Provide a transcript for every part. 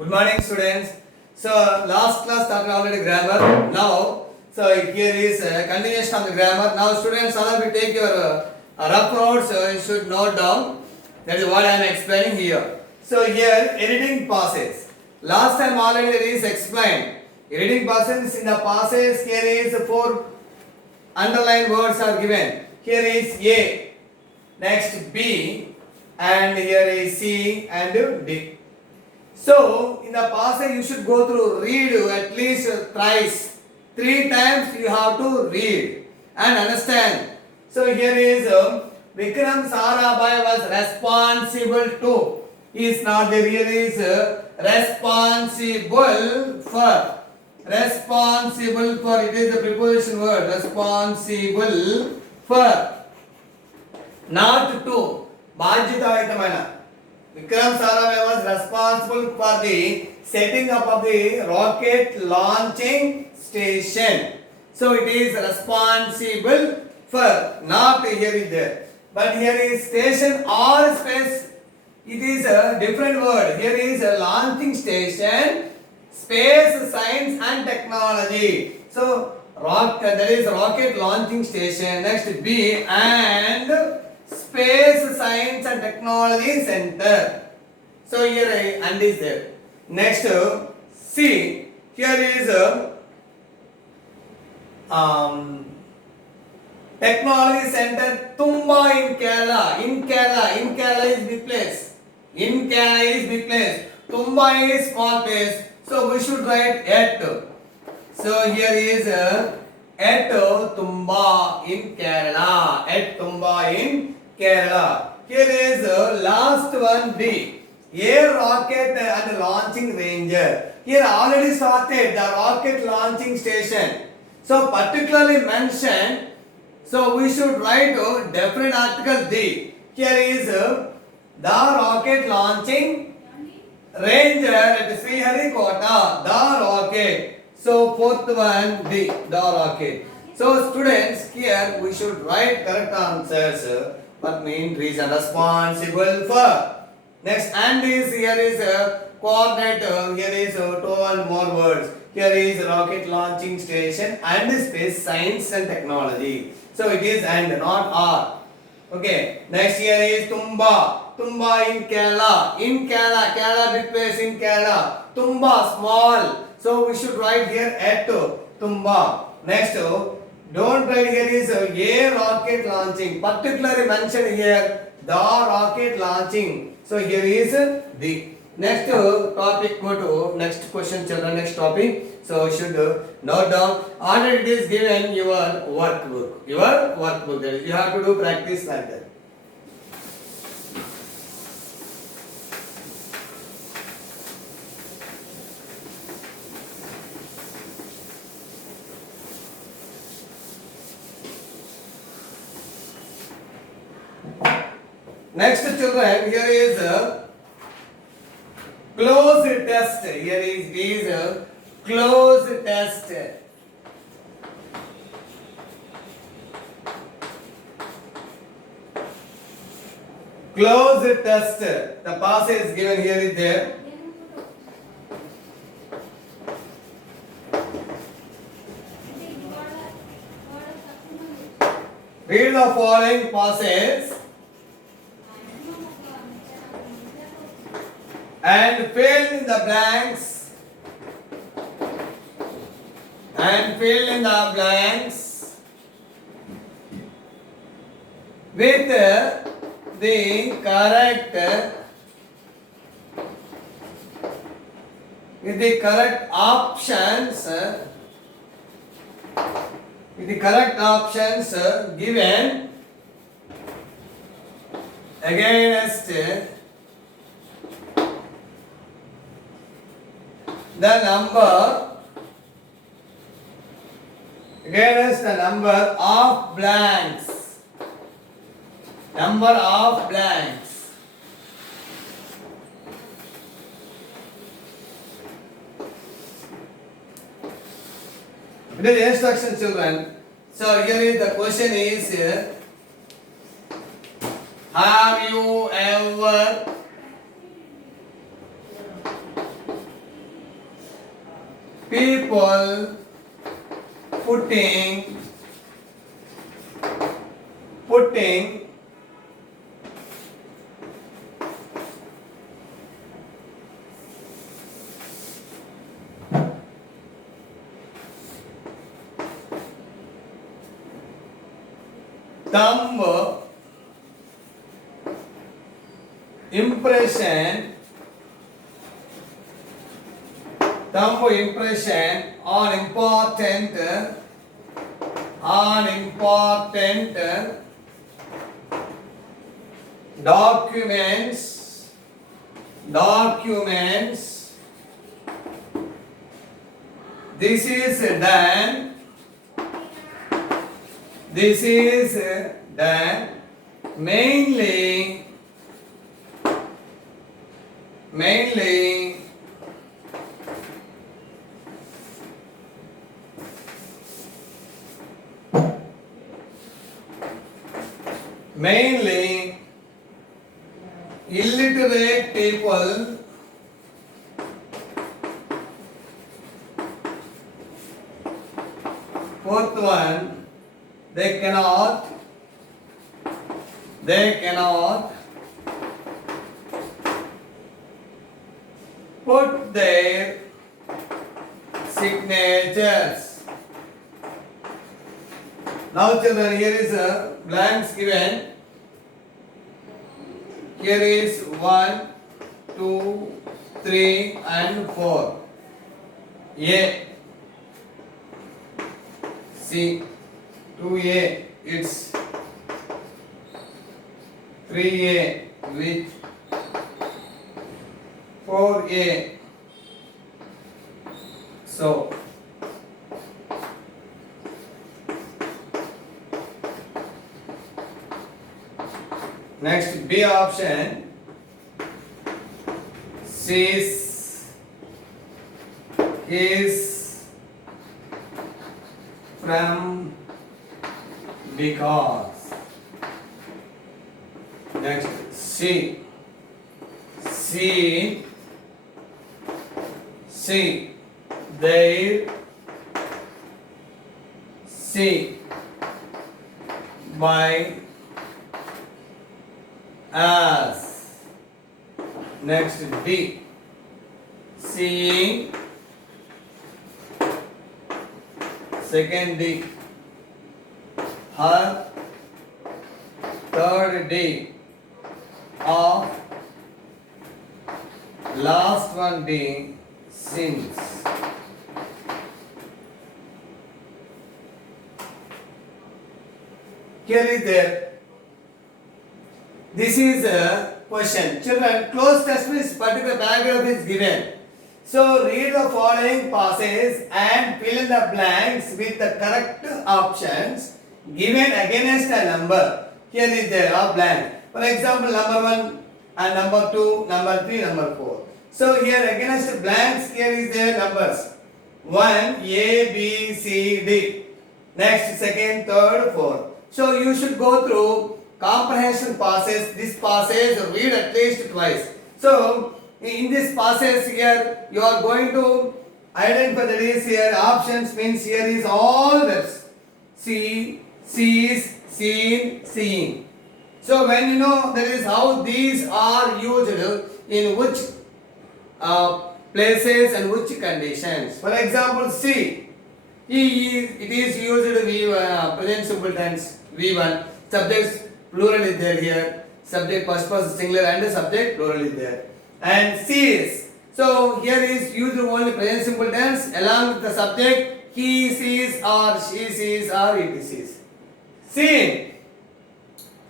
Good morning, students. So last class started already grammar. Now, so here is a continuation of the grammar. Now, students, all of you take your rough notes. You should note down. That is what I am explaining here. So here, editing passes. Last time already it is explained. Editing passes in the passes. Here is four underlined words are given. Here is A, next B, and here is C and D. So, in the passage you should go through, read at least thrice. 3 times you have to read and understand. So, here is Vikram Sarabhai was responsible to. He is not there. Here is responsible for. Responsible for. It is the preposition word. Responsible for. Not to. Bajyatavitamaina. Vikram Sarabhai was responsible for the setting up of the rocket launching station. So it is responsible for, not here is there. But here is station or space. It is a different word. Here is a launching station, space science and technology. So that is rocket launching station. Next B and Space Science and Technology Center. So here and is there. Next C. Here is Technology Center Tumba in Kerala. In Kerala is big place. In Kerala is big place. Tumba is small place. So we should write at. So here is at Tumba in Kerala. At Tumba in Kerala. Here is last one D. Air rocket and launching ranger. Here already started the rocket launching station. So particularly mentioned. So we should write definite article D. Here is the rocket launching ranger at Sriharikota. The rocket. So fourth one D. The rocket. So students, here we should write correct answers. What mean reason responsible for. Next and is here is coordinate. Here is 12 more words. Here is rocket launching station and space science and technology. So it is and not are. Okay. Next here is Tumba. Tumba in Kerala. In Kerala. Kerala big place in Kerala. Tumba small. So we should write here at Tumba. Next. Don't write here is a rocket launching. Particularly mentioned here the rocket launching. So here is the next topic. Go to next question, children. Next topic. So should note down. Already it is given your workbook. Your workbook. That is, you have to do practice like that. Next children, here is close test. Here is close test. Close test. The passage is given here is there. Read the following passage and fill in the blanks with the correct options given against the number of blanks. Number of blanks. It is instruction, children. So here is the question is have you ever people putting thumb impression on important documents this is done mainly illiterate people fourth one, they cannot put their signatures. Now children, here is a blanks given. Here is 1, 2, 3 and 4. A. C. 2A. It's 3A with 4A. So next B option, is from because. Next C they see by as. Next D, seeing. Second D, her. Third D, of. Last one D, since. Here is there. This is a question. Children, close test means particular paragraph is given. So read the following passages and fill in the blanks with the correct options given against a number. Here is there a blank. For example, number 1 and number 2, number 3, number 4. So here against blanks, here is their numbers. 1, A, B, C, D. Next, second, third, fourth. So you should go through comprehension passage. This passage read at least twice. So in this passage here, you are going to identify that is here options means here is all verbs. See, sees, seen, seeing. So when you know that is how these are used in which places and which conditions. For example, see. It is used V1, present simple tense V1. Subjects plural is there here. Subject first person singular and subject plural is there. And sees. So here is used only present simple tense along with the subject he sees or she sees or it sees. Seen.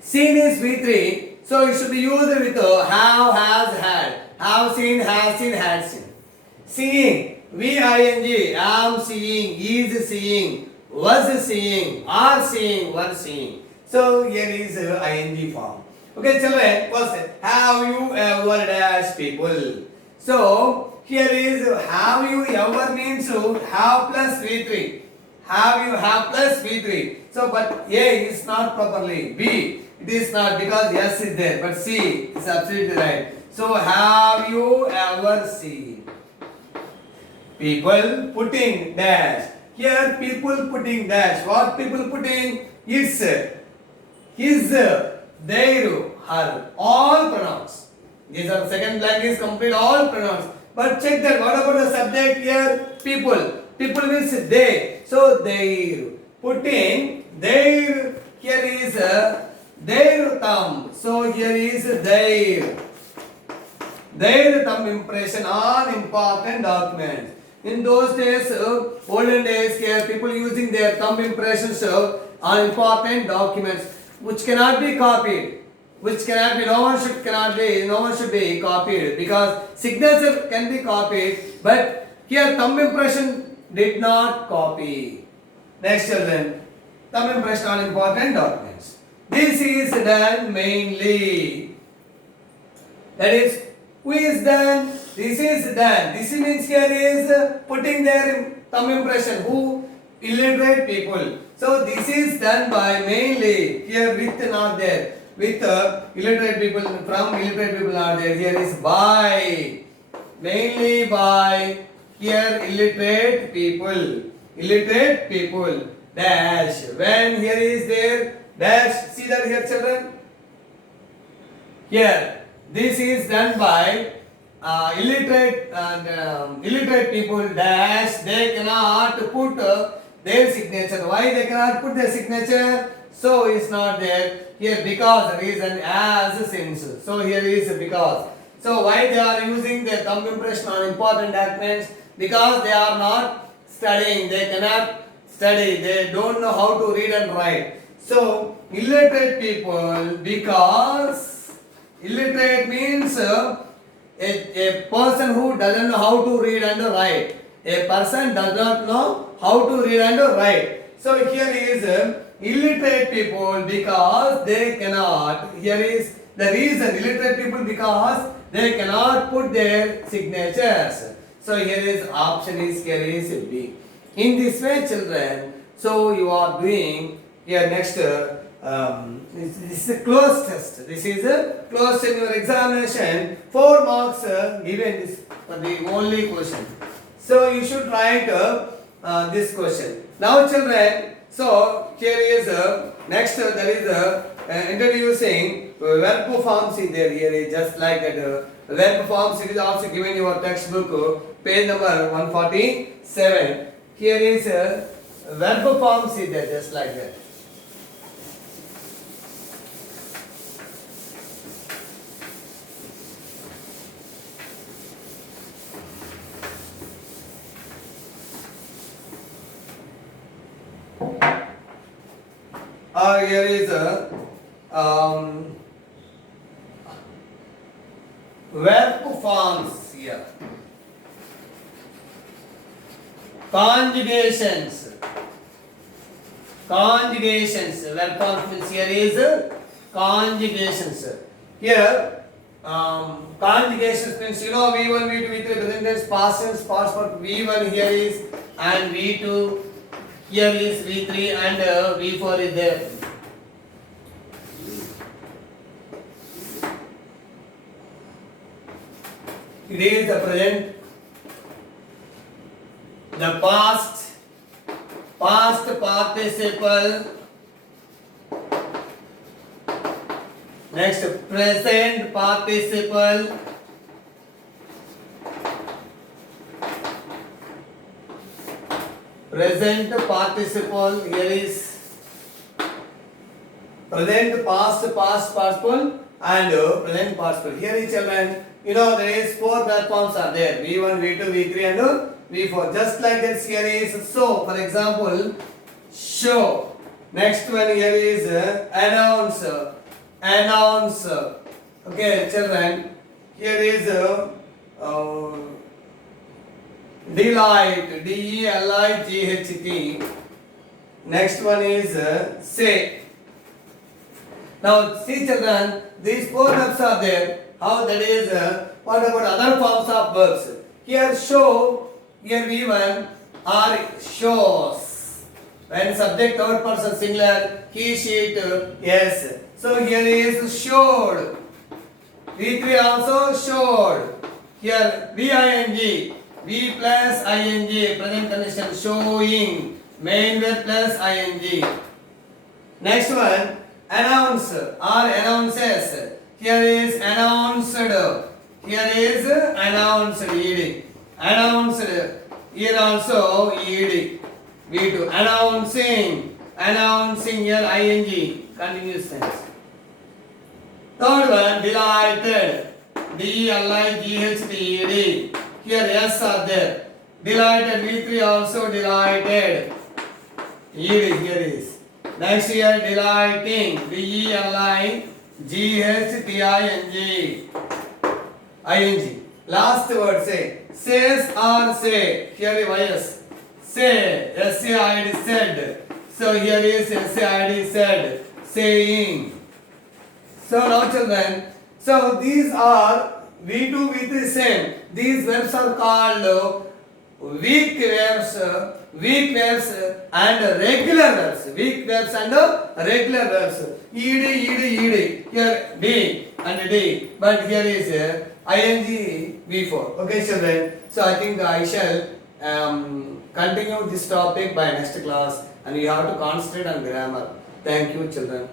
Seen is V3. So it should be used with have, has, had. Have seen, has seen, had seen. Seeing. V-I-N-G, am seeing, is seeing, was seeing, are seeing, were seeing. So here is ing form. Okay, children, first, have you ever dash people? So here is have you ever means have plus V3. Have you have plus V3. So but A is not properly. B it is not because S is there. But C is absolutely right. So have you ever seen? People putting dash. Here people putting dash. What people putting? It's, his, their, her. All pronouns. These are second blank is complete all pronouns. But check that. What about the subject here? People. People means they. So their. Putting their. Here is their thumb. So here is their. Their thumb impression on important documents. In those days, olden days, here people using their thumb impressions on important documents, which cannot be copied. Which cannot be, no one should be copied, because signature can be copied, but here thumb impression did not copy. Next children, thumb impression on important documents. This is done mainly. That is, who is done? This is done. This means here is putting their thumb impression. Who? Illiterate people. So this is done by mainly. Here with not there. With illiterate people, from illiterate people are there. Here is by. Mainly by. Here illiterate people. Illiterate people. Dash. When here is there. Dash. See that here children? Here. This is done by illiterate and illiterate people dash. They cannot put their signature. Why they cannot put their signature? So it's not there here, because the reason as since. So here is because. So why they are using their thumb impression on important documents? Because they are not studying. They cannot study. They don't know how to read and write. So illiterate people, because illiterate means a person who doesn't know how to read and write. A person does not know how to read and write. So here is illiterate people, because they cannot. Here is the reason, illiterate people, because they cannot put their signatures. So here is option is, here is B. In this way children, so you are doing here next. This is a closed test. This is a closed in your examination. 4 marks given this for the only question. So you should write this question. Now children, so here is next there is introducing verb forms in there. Here is just like that. Verb forms, it is also given in your textbook, page number 147. Here is verb forms in there, just like that. Here is a verb forms here. Conjugations. Conjugations. Verb forms means here is conjugations. Here conjugations means, you know, V1, V2, V3 present tense, past tense, past perfect. V1 here is, and V2 here is, V3 and V4 is there. It is the present, the past participle, next present participle, present participle, here is present past participle and present participle. Here is children, you know, there is 4 verb forms are there, V1, V2, V3 and V4. Just like this here is so. For example, show. Next one here is announce. Announce. Okay children, here is delight. D-E-L-I-G-H-T. Next one is say. Now see children, these 4 verbs are there. How that is, what about other forms of verbs? Here show, here V1 are shows. When subject third person singular, he, she, it, yes. So here is showed. V3 also showed. Here V-I-N-G. V plus ing, present condition, showing, main verb plus ing. Next one, announce or announces. Here is announced. Here is announced, ed. Announced. Here also ed. V2. Announcing. Announcing, here ing. Continuous tense. Third one, delighted. D-E-L-I-G-H-T-E-D. Here S are there. Delighted, V3 also delighted. ED here is. Next here, delighting. D-E-L-I-G-H-T-I-N-G. I-N-G. Last word, say. Says or say. Here is Y-S. Say. S-A-I-D said. So here is S-A-I-D said. Saying. So now children, so these are V2, V3 same. These verbs are called weak verbs and regular verbs. Weak verbs and regular verbs. Ed. Here D and D. But here is ing before. Okay children. So I think I shall continue this topic by next class, and you have to concentrate on grammar. Thank you children.